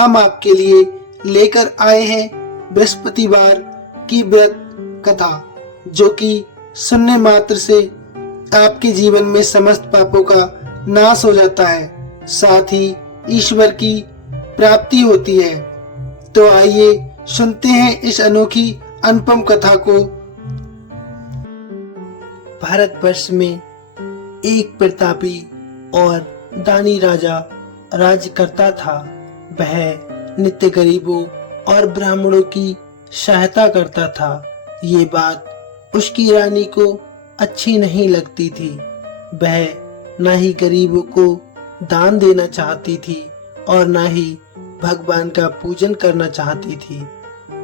हम आपके लिए लेकर आए हैं बृहस्पतिवार की व्रत कथा, जो कि सुनने मात्र से आपके जीवन में समस्त पापों का नाश हो जाता है, साथ ही ईश्वर की प्राप्ति होती है। तो आइए सुनते हैं इस अनोखी अनुपम कथा को। भारतवर्ष में एक प्रतापी और दानी राजा राज करता था। वह नित्य गरीबों और ब्राह्मणों की सहायता करता था। ये बात उसकी रानी को अच्छी नहीं लगती थी। वह न ही गरीबों को दान देना चाहती थी और न ही भगवान का पूजन करना चाहती थी,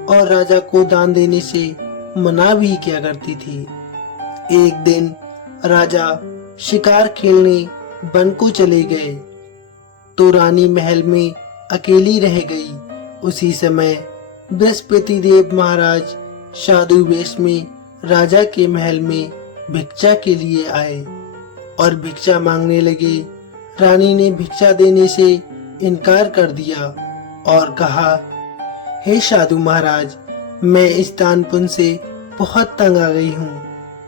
और राजा को दान देने से मना भी किया करती थी। एक दिन राजा शिकार खेलने वन को चले गए तो रानी महल में अकेली रह गई। उसी समय बृहस्पति देव महाराज साधु वेश में राजा के महल में भिक्षा के लिए आए और भिक्षा मांगने लगे। रानी ने भिक्षा देने से इनकार कर दिया और कहा, हे साधु महाराज, मैं इस दान पुण्य से बहुत तंग आ गई हूँ।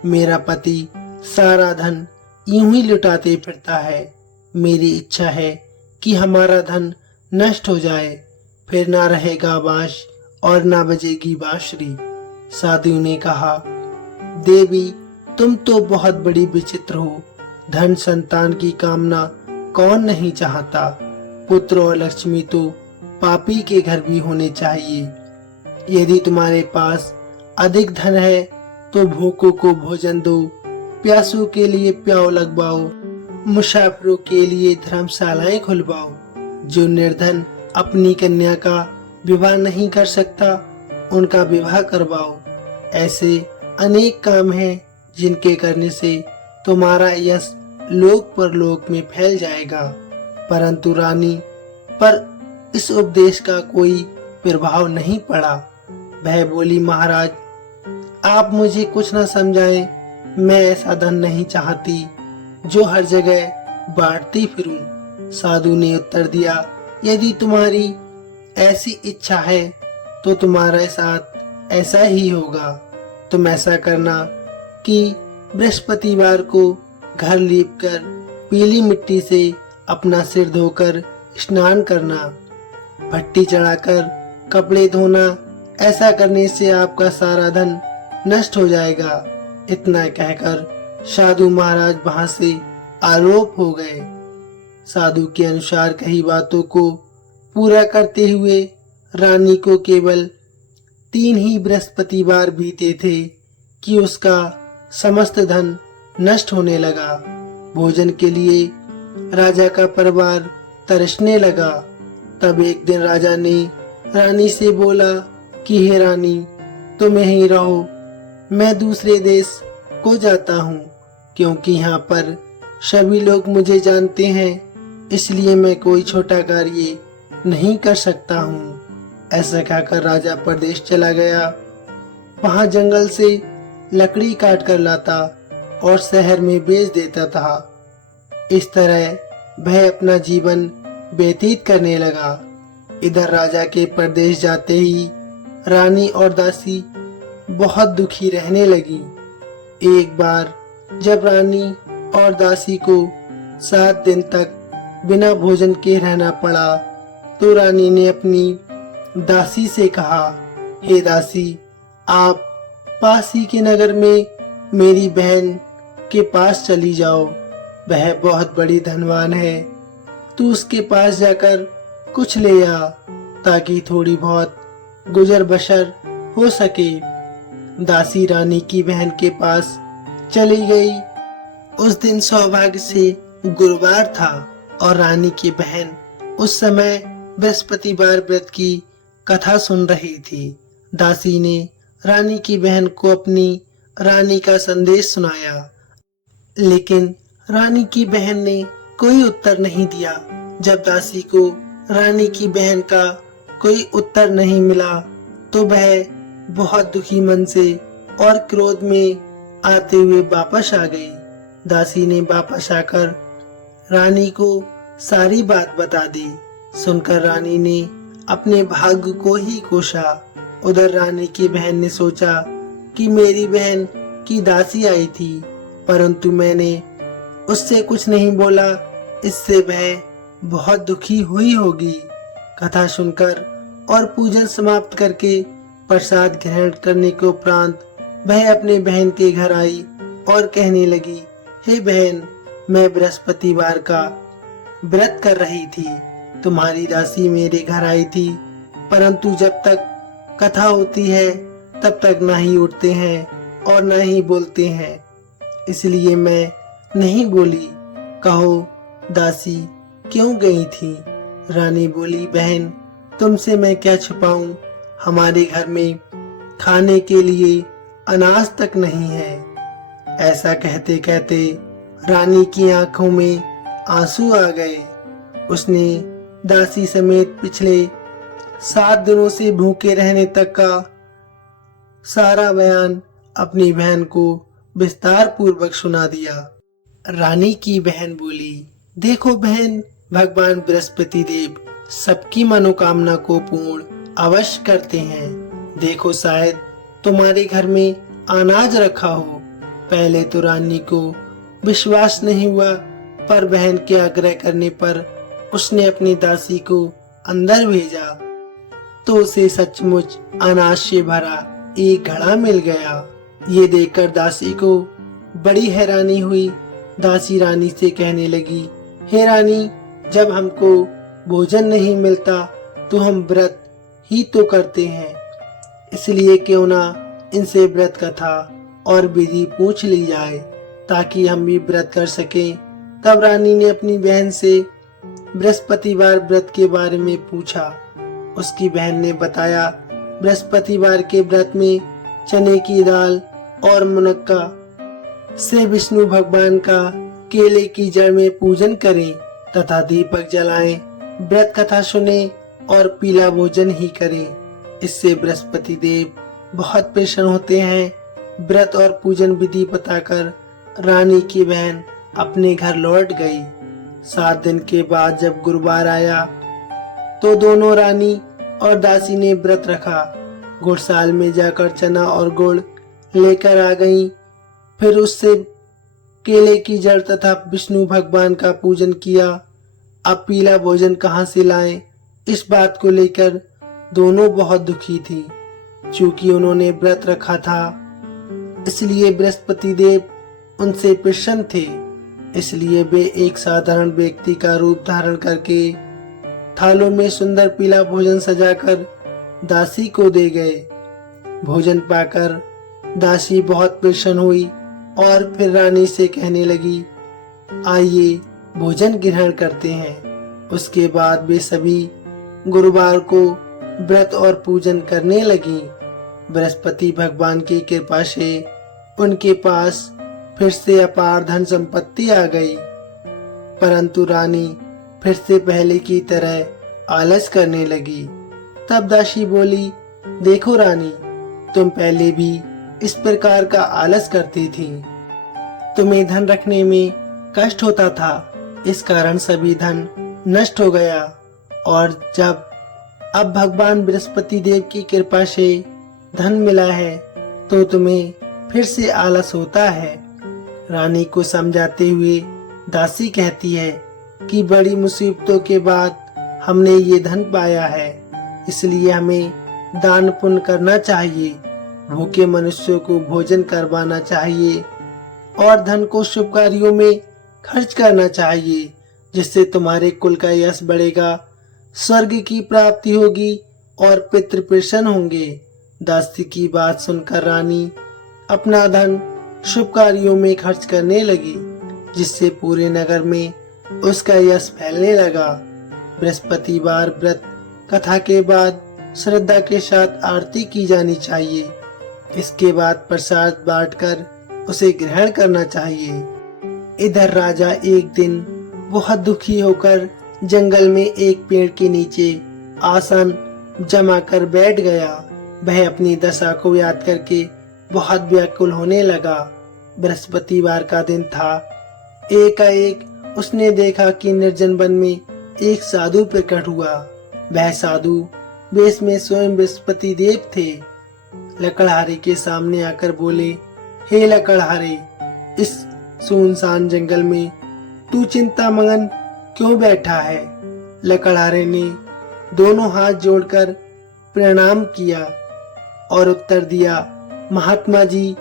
मेरा पति सारा धन यूं ही लुटाते फिरता है। मेरी इच्छा है कि हमारा धन नष्ट हो जाए, फिर ना रहेगा बांस और ना बजेगी बांसुरी। साधु ने कहा, देवी, तुम तो बहुत बड़ी विचित्र हो। धन संतान की कामना कौन नहीं चाहता। पुत्र और लक्ष्मी तो पापी के घर भी होने चाहिए। यदि तुम्हारे पास अधिक धन है तो भूखों को भोजन दो, प्यासों के लिए प्याऊ लगवाओ, मुसाफिरों के लिए धर्मशालाएं खुलवाओ। जो निर्धन अपनी कन्या का विवाह नहीं कर सकता, उनका विवाह करवाओ। ऐसे अनेक काम हैं जिनके करने से तुम्हारा यश लोक परलोक में फैल जाएगा। परंतु रानी पर इस उपदेश का कोई प्रभाव नहीं पड़ा। वह बोली, महाराज, आप मुझे कुछ न समझाएं। मैं ऐसा धन नहीं चाहती जो हर जगह बांटती फिरूं। साधु ने उत्तर दिया, यदि तुम्हारी ऐसी इच्छा है तो तुम्हारे साथ ऐसा ही होगा। तुम ऐसा करना कि बृहस्पतिवार को घर लीपकर पीली मिट्टी से अपना सिर धोकर स्नान करना, भट्टी चढ़ाकर कपड़े धोना। ऐसा करने से आपका सारा धन नष्ट हो जाएगा। इतना कहकर साधु महाराज वहां से आरोप हो गए। साधु के अनुसार कही बातों को पूरा करते हुए रानी को केवल 3 ही बृहस्पतिवार बीते थे कि उसका समस्त धन नष्ट होने लगा। भोजन के लिए राजा का परिवार तरसने लगा। तब एक दिन राजा ने रानी से बोला कि हे रानी, तुम यहीं रहो, मैं दूसरे देश को जाता हूँ, क्योंकि यहाँ पर सभी लोग मुझे जानते हैं, इसलिए मैं कोई छोटा कार्य नहीं कर सकता हूँ। ऐसा कहकर राजा परदेश चला गया। वहाँ जंगल से लकड़ी काट कर लाता और शहर में बेच देता था। इस तरह वह अपना जीवन व्यतीत करने लगा। इधर राजा के परदेश जाते ही रानी और दासी बहुत दुखी रहने लगी। एक बार जब रानी और दासी को 7 दिन तक बिना भोजन के रहना पड़ा तो रानी ने अपनी दासी से कहा, हे दासी, आप पास ही के नगर में मेरी बहन के पास चली जाओ। वह बहुत बड़ी धनवान है। तू उसके पास जाकर कुछ ले आ ताकि थोड़ी बहुत गुजर बसर हो सके। दासी रानी की बहन के पास चली गई। उस दिन सौभाग्य से गुरुवार था और रानी की बहन उस समय बृहस्पतिवार व्रत की कथा सुन रही थी। दासी ने रानी की बहन को अपनी रानी का संदेश सुनाया, लेकिन रानी की बहन ने कोई उत्तर नहीं दिया। जब दासी को रानी की बहन का कोई उत्तर नहीं मिला तो वह बहुत दुखी मन से और क्रोध में आते हुए वापस आ गई। दासी ने वापस आकर रानी को सारी बात बता दी। सुनकर रानी ने अपने भाग्य को ही कोसा। उधर रानी की बहन ने सोचा कि मेरी बहन की दासी आई थी, परंतु मैंने उससे कुछ नहीं बोला, इससे वह बहुत दुखी हुई होगी। कथा सुनकर और पूजन समाप्त करके प्रसाद ग्रहण करने के उपरांत वह अपने बहन के घर आई और कहने लगी, हे बहन, मैं बृहस्पतिवार का व्रत कर रही थी। तुम्हारी दासी मेरे घर आई थी, परंतु जब तक कथा होती है तब तक ना ही उठते हैं और ना ही बोलते हैं, इसलिए मैं नहीं बोली। कहो दासी क्यों गई थी? रानी बोली, बहन तुमसे मैं क्या छुपाऊं, हमारे घर में खाने के लिए अनाज तक नहीं है। ऐसा कहते कहते रानी की आंखों में आंसू आ गए। उसने दासी समेत पिछले 7 दिनों से भूखे रहने तक का सारा बयान अपनी बहन को विस्तार पूर्वक सुना दिया। रानी की बहन बोली, देखो बहन, भगवान बृहस्पति देव सबकी मनोकामना को पूर्ण अवश्य करते हैं। देखो शायद तुम्हारे घर में अनाज रखा हो। पहले तो रानी को विश्वास नहीं हुआ, पर बहन के आग्रह करने पर उसने अपनी दासी को अंदर भेजा तो उसे सचमुच अनाज से भरा एक घड़ा मिल गया। ये देखकर दासी को बड़ी हैरानी हुई। दासी रानी से कहने लगी, हे रानी, जब हमको भोजन नहीं मिलता तो हम व्रत ही तो करते हैं, इसलिए क्यों ना इनसे व्रत कथा और विधि पूछ ली जाए ताकि हम भी व्रत कर सकें। तब रानी ने अपनी बहन से बृहस्पतिवार व्रत के बारे में पूछा। उसकी बहन ने बताया, बृहस्पतिवार के व्रत में चने की दाल और मुनक्का से विष्णु भगवान का केले की जड़ में पूजन करें तथा दीपक जलाएं, व्रत कथा सुने और पीला भोजन ही करें। इससे बृहस्पति देव बहुत प्रसन्न होते हैं। व्रत और पूजन विधि बताकर रानी की बहन अपने घर लौट गई। 7 दिन के बाद जब गुरुवार आया तो दोनों रानी और दासी ने व्रत रखा। गुड़साल में जाकर चना और गुड़ लेकर आ गईं। फिर उससे केले की जड़ तथा विष्णु भगवान का पूजन किया। अब पीला भोजन कहाँ से लाएं, इस बात को लेकर दोनों बहुत दुखी थी। चूंकि उन्होंने व्रत रखा था, इसलिए बृहस्पति देव उनसे प्रसन्न थे। इसलिए वे एक साधारण व्यक्ति का रूप धारण करके थालों में सुंदर पीला भोजन सजाकर दासी को दे गए। भोजन पाकर दासी बहुत प्रसन्न हुई और फिर रानी से कहने लगी, आइए भोजन ग्रहण करते हैं। उसके बाद वे सभी गुरुवार को व्रत और पूजन करने लगी। बृहस्पति भगवान की कृपा से उनके पास फिर से अपार धन संपत्ति आ गई, परंतु रानी फिर से पहले की तरह आलस करने लगी। तब दासी बोली, देखो रानी, तुम पहले भी इस प्रकार का आलस करती थी। तुम्हें धन रखने में कष्ट होता था, इस कारण सभी धन नष्ट हो गया, और जब अब भगवान बृहस्पति देव की कृपा से धन मिला है तो तुम्हें फिर से आलस होता है। रानी को समझाते हुए दासी कहती है कि बड़ी मुसीबतों के बाद हमने ये धन पाया है, इसलिए हमें दान पुण्य करना चाहिए, भूखे मनुष्यों को भोजन करवाना चाहिए और धन को शुभ कार्यों में खर्च करना चाहिए, जिससे तुम्हारे कुल का यश बढ़ेगा, स्वर्ग की प्राप्ति होगी और पितृ प्रसन्न होंगे। दासी की बात सुनकर रानी अपना धन शुभ कार्यों में खर्च करने लगी, जिससे पूरे नगर में उसका यश फैलने लगा। बृहस्पतिवार व्रत कथा के बाद श्रद्धा के साथ आरती की जानी चाहिए। इसके बाद प्रसाद बांटकर उसे ग्रहण करना चाहिए। इधर राजा एक दिन बहुत दुखी होकर जंगल में एक पेड़ के नीचे आसन जमा कर बैठ गया। वह अपनी दशा को याद करके बहुत व्याकुल होने लगा। बृहस्पतिवार का दिन था। एकाएक उसने देखा कि निर्जन वन में एक साधु प्रकट हुआ। वह साधु वेश में स्वयं बृहस्पति देव थे। लकड़हारे के सामने आकर बोले, हे लकड़हारे, इस सुनसान जंगल में तू चिंता मगन क्यों बैठा है? लकड़हारे ने दोनों हाथ जोड़कर प्रणाम किया और उत्तर दिया, महात्मा जी,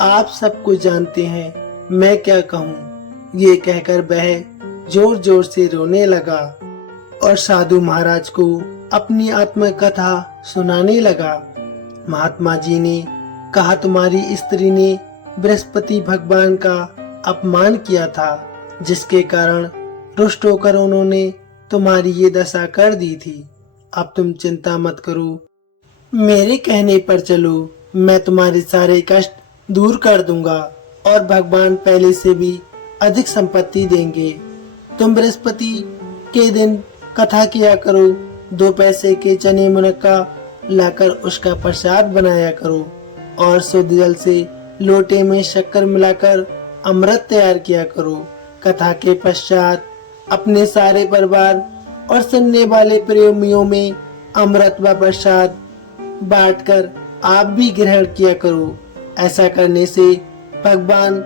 आप सब कुछ जानते हैं, मैं क्या कहूँ। ये कहकर वह जोर जोर से रोने लगा और साधु महाराज को अपनी आत्मकथा सुनाने लगा। महात्मा जी ने कहा, तुम्हारी स्त्री ने बृहस्पति भगवान का अपमान किया था, जिसके कारण रुष्ट होकर उन्होंने तुम्हारी ये दशा कर दी थी। अब तुम चिंता मत करो, मेरे कहने पर चलो, मैं तुम्हारे सारे कष्ट दूर कर दूंगा और भगवान पहले से भी अधिक संपत्ति देंगे। तुम बृहस्पति के दिन कथा किया करो, 2 पैसे के चने मुनक्का लाकर उसका प्रसाद बनाया करो और शुद्ध जल से लोटे में शक्कर मिलाकर अमृत तैयार किया करो। कथा के पश्चात अपने सारे परिवार और सुनने वाले प्रेमियों में अमृत व प्रसाद बांटकर आप भी ग्रहण किया करो। ऐसा करने से भगवान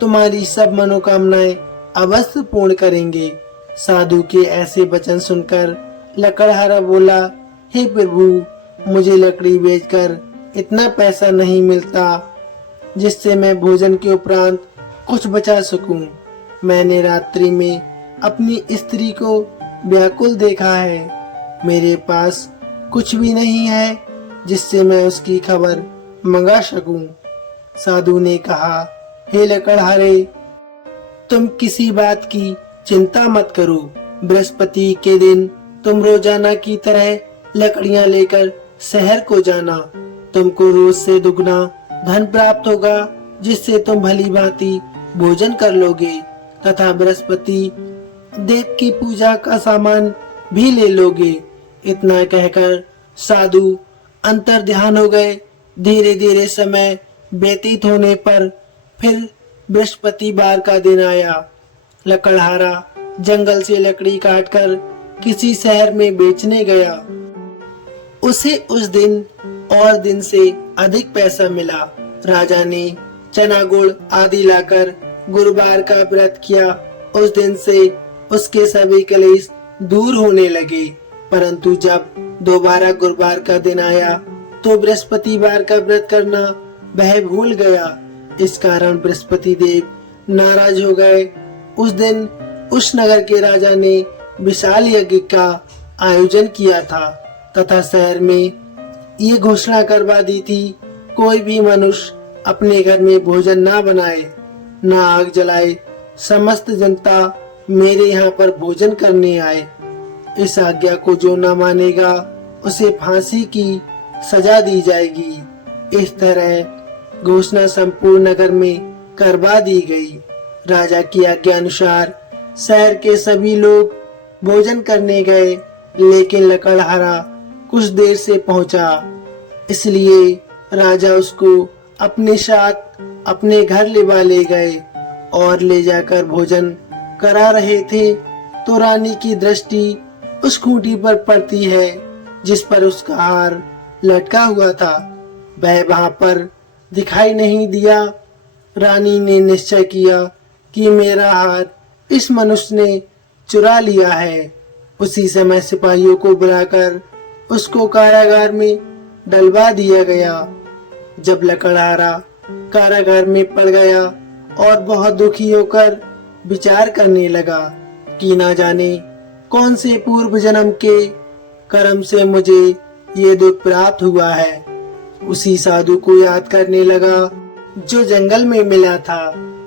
तुम्हारी सब मनोकामनाएं अवश्य पूर्ण करेंगे। साधु के ऐसे वचन सुनकर लकड़हारा बोला, हे प्रभु, मुझे लकड़ी बेचकर इतना पैसा नहीं मिलता जिससे मैं भोजन के उपरांत कुछ बचा सकूं। मैंने रात्रि में अपनी स्त्री को व्याकुल देखा है, मेरे पास कुछ भी नहीं है जिससे मैं उसकी खबर मंगा सकूं। साधु ने कहा, हे लकड़हारे, तुम किसी बात की चिंता मत करो। बृहस्पति के दिन तुम रोजाना की तरह लकड़ियां लेकर शहर को जाना। तुमको रोज से दुगना धन प्राप्त होगा, जिससे तुम भली भांति भोजन कर लोगे तथा बृहस्पति देव की पूजा का सामान भी ले लोगे। इतना कहकर साधु अंतर ध्यान हो गए। धीरे धीरे समय व्यतीत होने पर फिर बृहस्पतिवार का दिन आया। लकड़हारा जंगल से लकड़ी काटकर किसी शहर में बेचने गया। उसे उस दिन और दिन से अधिक पैसा मिला। राजा ने चना गुड़ आदि लाकर गुरुवार का व्रत किया। उस दिन से उसके सभी क्लेश दूर होने लगे। परंतु जब दोबारा गुरुवार का दिन आया तो बृहस्पतिवार का व्रत करना वह भूल गया। इस कारण बृहस्पति देव नाराज हो गए। उस दिन उस नगर के राजा ने विशाल यज्ञ का आयोजन किया था तथा शहर में ये घोषणा करवा दी थी, कोई भी मनुष्य अपने घर में भोजन ना बनाए, ना आग जलाए। समस्त जनता मेरे यहाँ पर भोजन करने आए। इस आज्ञा को जो न मानेगा उसे फांसी की सजा दी जाएगी। इस तरह घोषणा संपूर्ण नगर में करवा दी गई। राजा की आज्ञा अनुसार शहर के सभी लोग भोजन करने गए, लेकिन लकड़हारा कुछ देर से पहुंचा। इसलिए राजा उसको अपने साथ अपने घर ले गए और ले जाकर भोजन करा रहे थे तो रानी की दृष्टि उस खूंटी पर पड़ती है जिस पर उसका हार लटका हुआ था। वह वहां पर दिखाई नहीं दिया। रानी ने निश्चय किया कि मेरा हार इस मनुष्य ने चुरा लिया है। उसी समय सिपाहियों को बुलाकर उसको कारागार में डलवा दिया गया। जब लकड़हारा कारागार में पड़ गया और बहुत दुखी होकर विचार करने लगा कि ना जाने कौन से पूर्व जन्म के कर्म से मुझे ये दुख प्राप्त हुआ है। उसी साधु को याद करने लगा जो जंगल में मिला था।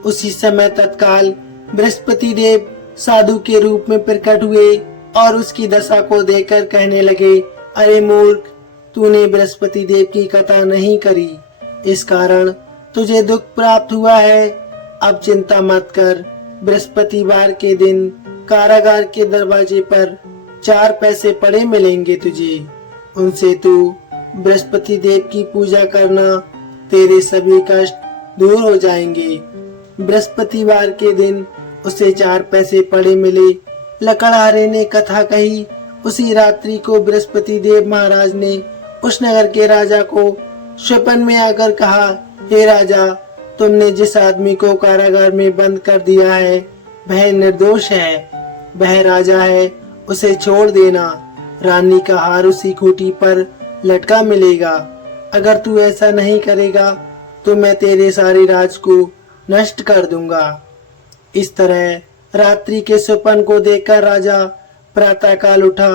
उसी समय तत्काल बृहस्पति देव साधु के रूप में प्रकट हुए और उसकी दशा को देखकर कहने लगे, अरे मूर्ख, तूने बृहस्पति देव की कथा नहीं करी, इस कारण तुझे दुख प्राप्त हुआ है। अब चिंता मत कर, बृहस्पतिवार के दिन कारागार के दरवाजे पर 4 पैसे पड़े मिलेंगे तुझे। उनसे तू बृहस्पति देव की पूजा करना, तेरे सभी कष्ट दूर हो जाएंगे। बृहस्पतिवार के दिन उसे 4 पैसे पड़े मिले। लकड़हारे ने कथा कही, उसी रात्रि को बृहस्पति देव महाराज ने उस नगर के राजा को स्वप्न में आकर कहा, हे राजा, तुमने जिस आदमी को कारागार में बंद कर दिया है वह निर्दोष है, वह राजा है, उसे छोड़ देना। रानी का हार उसी खूंटी पर लटका मिलेगा। अगर तू ऐसा नहीं करेगा तो मैं तेरे सारे राज को नष्ट कर दूंगा। इस तरह रात्रि के स्वप्न को देखकर राजा प्रातःकाल उठा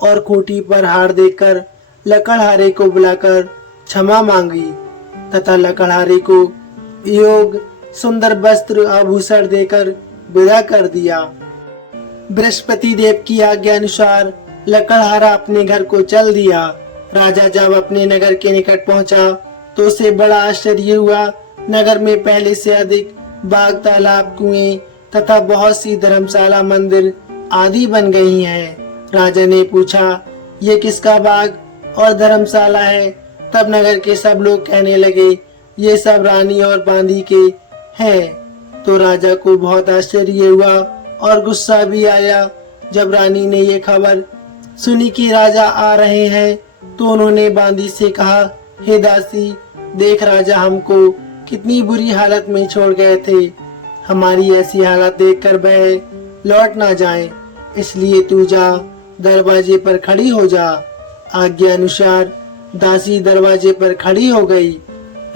और खूंटी पर हार देखकर लकड़हारे को बुलाकर क्षमा मांगी तथा लकड़हारे को योग सुंदर वस्त्र आभूषण देकर विदा कर दिया। बृहस्पति देव की आज्ञा अनुसार लकड़हारा अपने घर को चल दिया। राजा जब अपने नगर के निकट पहुंचा तो उसे बड़ा आश्चर्य हुआ। नगर में पहले से अधिक बाग, तालाब, कुएं तथा बहुत सी धर्मशाला, मंदिर आदि बन गई हैं। राजा ने पूछा, ये किसका बाग और धर्मशाला है? तब नगर के सब लोग कहने लगे, ये सब रानी और बांदी के हैं। तो राजा को बहुत आश्चर्य हुआ और गुस्सा भी आया। जब रानी ने ये खबर सुनी कि राजा आ रहे हैं तो उन्होंने बांदी से कहा, हे दासी, देख राजा हमको कितनी बुरी हालत में छोड़ गए थे। हमारी ऐसी हालत देखकर वह लौट ना जाए, इसलिए तू जा, दरवाजे पर खड़ी हो जा। आज्ञा अनुसार दासी दरवाजे पर खड़ी हो गई।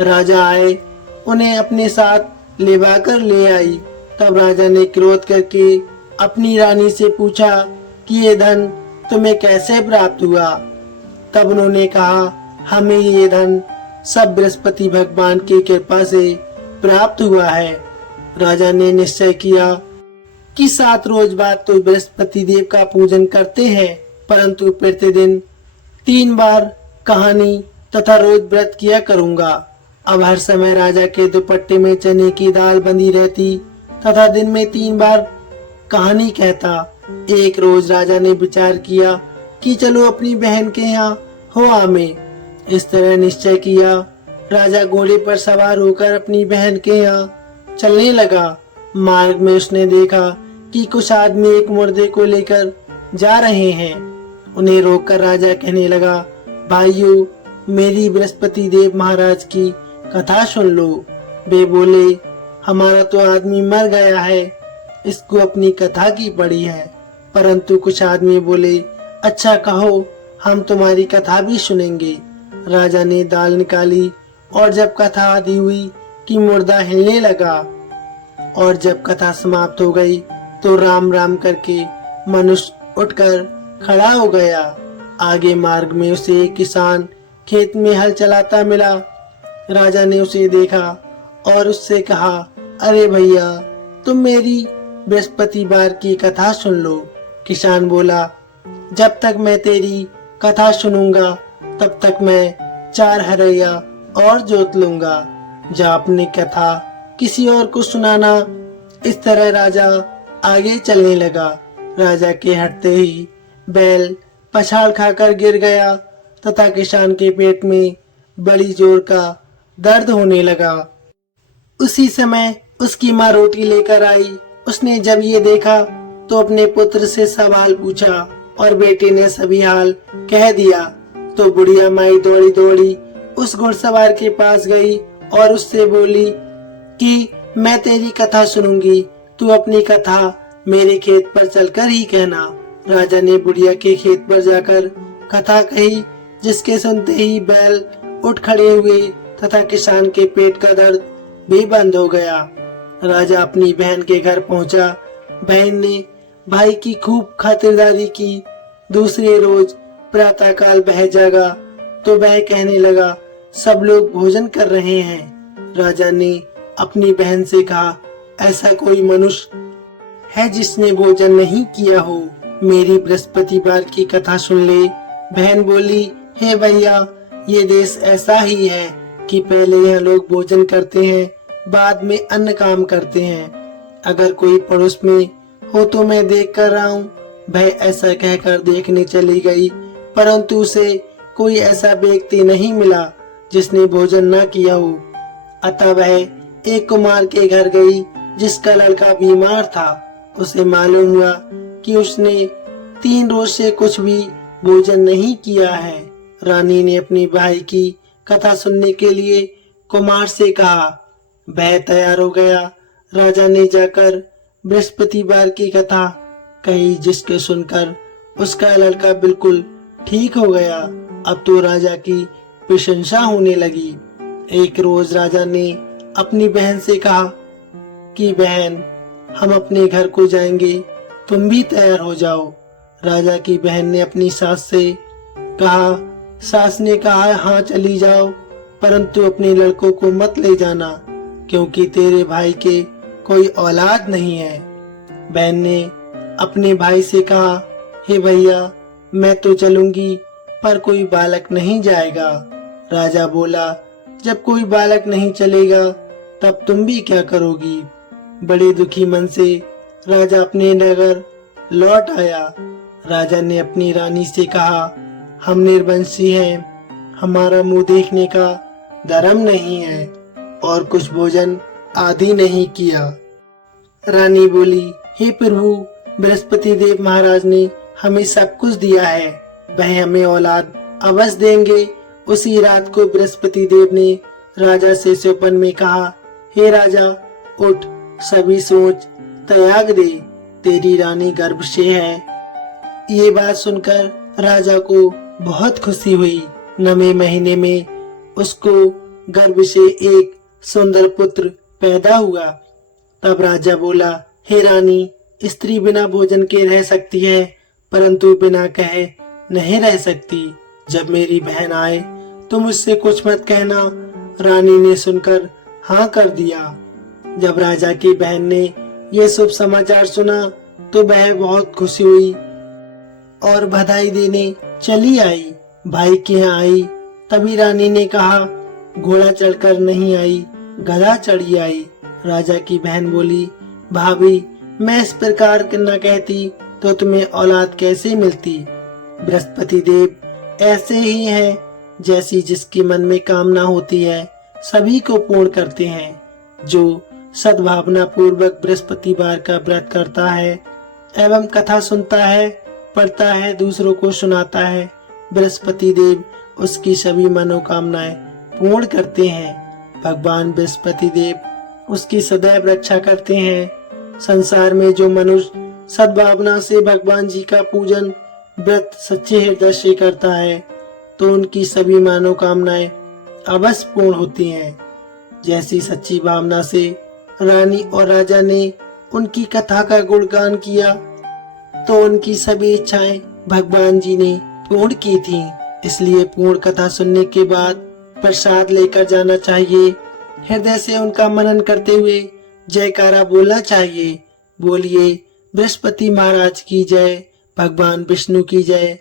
राजा आए, उन्हें अपने साथ लेवाकर ले आई। तब राजा ने क्रोध करके अपनी रानी से पूछा कि ये धन तुम्हें कैसे प्राप्त हुआ? तब उन्होंने कहा, हमें ये धन सब बृहस्पति भगवान की कृपा से प्राप्त हुआ है। राजा ने निश्चय किया कि 7 रोज बाद तो बृहस्पति देव का पूजन करते हैं, परंतु प्रतिदिन 3 बार कहानी तथा रोज व्रत किया करूंगा। अब हर समय राजा के दुपट्टे में चने की दाल बंधी रहती तथा दिन में 3 बार कहानी कहता। एक रोज राजा ने विचार किया कि चलो अपनी बहन के यहाँ हो आमे। इस तरह निश्चय किया। राजा घोड़े पर सवार होकर अपनी बहन के यहाँ चलने लगा। मार्ग में उसने देखा कि कुछ आदमी एक मुर्दे को लेकर जा रहे हैं। उन्हें रोककर राजा कहने लगा, भाइयों, मेरी बृहस्पति देव महाराज की कथा सुन लो। वे बोले, हमारा तो आदमी मर गया है, इसको अपनी कथा की पड़ी है। परंतु कुछ आदमी बोले, अच्छा कहो, हम तुम्हारी कथा भी सुनेंगे। राजा ने दाल निकाली और जब कथा आदि हुई कि मुर्दा हिलने लगा और जब कथा समाप्त हो गई तो राम राम करके मनुष्य उठकर खड़ा हो गया। आगे मार्ग में उसे एक किसान खेत में हल चलाता मिला। राजा ने उसे देखा और उससे कहा, अरे भैया, तुम मेरी बृहस्पतिवार की कथा सुन लो। किसान बोला, जब तक मैं तेरी कथा सुनूंगा तब तक मैं 4 हरैया और जोत लूंगा। जा अपनी कथा किसी और को सुनाना। इस तरह राजा आगे चलने लगा। राजा के हटते ही बैल पछाड़ खाकर गिर गया तथा किसान के पेट में बड़ी जोर का दर्द होने लगा। उसी समय उसकी माँ रोटी लेकर आई। उसने जब ये देखा तो अपने पुत्र से सवाल पूछा और बेटे ने सभी हाल कह दिया। तो बुढ़िया माई दौड़ी दौड़ी उस घुड़सवार के पास गई और उससे बोली कि मैं तेरी कथा सुनूंगी, तू अपनी कथा मेरे खेत पर चलकर ही कहना। राजा ने बुढ़िया के खेत पर जाकर कथा कही, जिसके सुनते ही बैल उठ खड़े हुए तथा किसान के पेट का दर्द भी बंद हो गया। राजा अपनी बहन के घर पहुंचा। बहन ने भाई की खूब खातिरदारी की। दूसरे रोज प्रातःकाल वह जागा तो वह कहने लगा, सब लोग भोजन कर रहे हैं। राजा ने अपनी बहन से कहा, ऐसा कोई मनुष्य है जिसने भोजन नहीं किया हो? मेरी बृहस्पतिवार की कथा सुन ले। बहन बोली, हे भैया, ये देश ऐसा ही है कि पहले यह लोग भोजन करते हैं, बाद में अन्य काम करते हैं। अगर कोई पड़ोस में हो तो मैं देख कर रहा हूँ। वह ऐसा कहकर देखने चली गई, परंतु उसे कोई ऐसा व्यक्ति नहीं मिला जिसने भोजन न किया हो। अतः वह एक कुमार के घर गई जिसका लड़का बीमार था। उसे मालूम हुआ कि उसने 3 रोज से कुछ भी भोजन नहीं किया है। रानी ने अपनी भाई की कथा सुनने के लिए कुमार से कहा। वह तैयार हो गया। राजा ने जाकर बृहस्पतिवार की कथा कही, जिसके सुनकर उसका लड़का बिल्कुल ठीक हो गया। अब तो राजा की प्रशंसा होने लगी। एक रोज राजा ने अपनी बहन से कहा कि बहन, हम अपने घर को जाएंगे, तुम भी तैयार हो जाओ। राजा की बहन ने अपनी सास से कहा। सास ने कहा, हाँ चली जाओ, परंतु अपने लड़कों को मत ले जाना, क्योंकि तेरे भाई के कोई औलाद नहीं है। बहन ने अपने भाई से कहा, हे भैया, मैं तो चलूंगी, पर कोई बालक नहीं जाएगा। राजा बोला, जब कोई बालक नहीं चलेगा तब तुम भी क्या करोगी। बड़े दुखी मन से राजा अपने नगर लौट आया। राजा ने अपनी रानी से कहा, हम निर्वंशी हैं, हमारा मुंह देखने का धर्म नहीं है और कुछ भोजन आदि नहीं किया। रानी बोली, हे प्रभु, बृहस्पति देव महाराज ने हमें सब कुछ दिया है, वह हमें औलाद अवश्य देंगे। उसी रात को बृहस्पति देव ने राजा से स्वप्न में कहा, हे राजा, उठ, सभी सोच त्याग दे, तेरी रानी गर्भ से है। ये बात सुनकर राजा को बहुत खुशी हुई। 9वें महीने में उसको गर्भ से एक सुंदर पुत्र पैदा हुआ। तब राजा बोला, हे रानी, स्त्री बिना भोजन के रह सकती है, परंतु बिना कहे नहीं रह सकती। जब मेरी बहन आए तो मुझसे कुछ मत कहना। रानी ने सुनकर हाँ कर दिया। जब राजा की बहन ने यह शुभ समाचार सुना तो वह बहुत खुशी हुई और बधाई देने चली आई। भाई के यहाँ आई, तभी रानी ने कहा, घोड़ा चढ़कर नहीं आई, गधा चढ़ी आई। राजा की बहन बोली, भाभी, मैं इस प्रकार न कहती तो तुम्हें औलाद कैसे मिलती। बृहस्पति देव ऐसे ही हैं, जैसी जिसकी मन में कामना होती है सभी को पूर्ण करते हैं। जो सद्भावना पूर्वक बृहस्पतिवार का व्रत करता है एवं कथा सुनता है, पढ़ता है, दूसरों को सुनाता है, बृहस्पति देव उसकी सभी मनोकामनाएं पूर्ण करते हैं। भगवान बृहस्पति देव उसकी सदैव रक्षा करते हैं। संसार में जो मनुष्य सद्भावना से भगवान जी का पूजन व्रत सच्चे हृदय से करता है तो उनकी सभी मनोकामनाएं अवश्य पूर्ण होती हैं। जैसी सच्ची भावना से रानी और राजा ने उनकी कथा का गुणगान किया तो उनकी सभी इच्छाएं भगवान जी ने पूर्ण की थीं। इसलिए पूर्ण कथा सुनने के बाद प्रसाद लेकर जाना चाहिए। हृदय से उनका मनन करते हुए जयकारा बोलना चाहिए। बोलिए बृहस्पति महाराज की जय, भगवान विष्णु की जय,